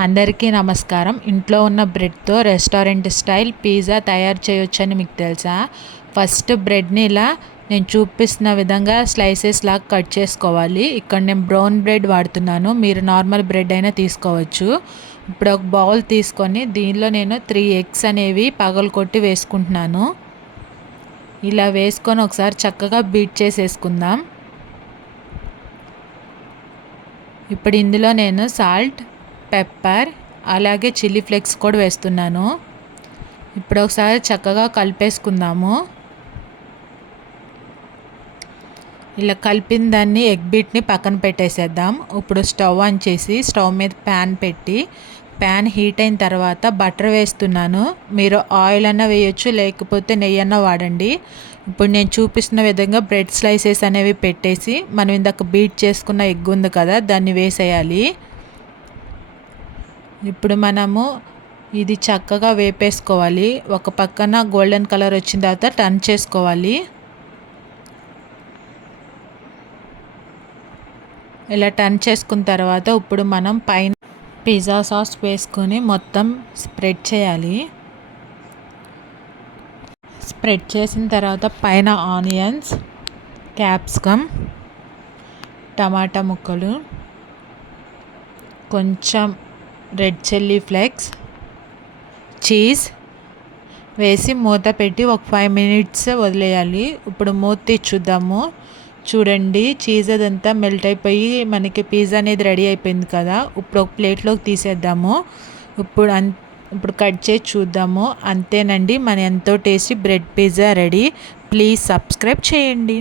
అందరికీ నమస్కారం. ఇంట్లో ఉన్న బ్రెడ్తో రెస్టారెంట్ స్టైల్ పిజ్జా తయారు చేయొచ్చని మీకు తెలుసా? ఫస్ట్ బ్రెడ్ని ఇలా నేను చూపిస్తున్న విధంగా స్లైసెస్ లాగా కట్ చేసుకోవాలి. ఇక్కడ నేను బ్రౌన్ బ్రెడ్ వాడుతున్నాను, మీరు నార్మల్ బ్రెడ్ అయినా తీసుకోవచ్చు. ఇప్పుడు ఒక బౌల్ తీసుకొని దీనిలో నేను 3 ఎగ్స్ అనేవి పగలకొట్టి వేసుకుంటున్నాను. ఇలా వేసుకొని ఒకసారి చక్కగా బీట్ చేసేసుకుందాం. ఇప్పుడు ఇందులో నేను సాల్ట్, పెప్పర్ అలాగే చిల్లీ ఫ్లేక్స్ కూడా వేస్తున్నాను. ఇప్పుడు ఒకసారి చక్కగా కలిపేసుకుందాము. ఇలా కలిపిన దాన్ని ఎగ్ బీట్ని పక్కన పెట్టేసేద్దాం. ఇప్పుడు స్టవ్ ఆన్ చేసి స్టవ్ మీద ప్యాన్ పెట్టి ప్యాన్ హీట్ అయిన తర్వాత బటర్ వేస్తున్నాను. మీరు ఆయిల్ అన్నా వేయొచ్చు, లేకపోతే నెయ్యి అన్నా వాడండి. ఇప్పుడు నేను చూపిస్తున్న విధంగా బ్రెడ్ స్లైసెస్ అనేవి పెట్టేసి మనం ఇందాక బీట్ చేసుకున్న ఎగ్ ఉంది కదా, దాన్ని వేసేయాలి. ఇప్పుడు మనము ఇది చక్కగా వేపేసుకోవాలి. ఒక పక్కన గోల్డెన్ కలర్ వచ్చిన తర్వాత టర్న్ చేసుకోవాలి. ఇలా టర్న్ చేసుకున్న తర్వాత ఇప్పుడు మనం పైన పిజ్జా సాస్ వేసుకొని మొత్తం స్ప్రెడ్ చేయాలి. స్ప్రెడ్ చేసిన తర్వాత పైన ఆనియన్స్, క్యాప్సికమ్, టమాటా ముక్కలు, కొంచెం రెడ్ చిల్లీ ఫ్లేక్స్, చీజ్ వేసి మూత పెట్టి ఒక 5 minutes వదిలేయాలి. ఇప్పుడు మూత తీసి చూద్దాము. చూడండి, చీజ్ అదంతా మెల్ట్ అయిపోయి మనకి పిజ్జా అనేది రెడీ అయిపోయింది కదా. ఇప్పుడు ఒక ప్లేట్లోకి తీసేద్దాము. ఇప్పుడు కట్ చేసి చూద్దాము. అంతేనండి, మన ఎంతో tasty bread pizza ready. Please subscribe చేయండి.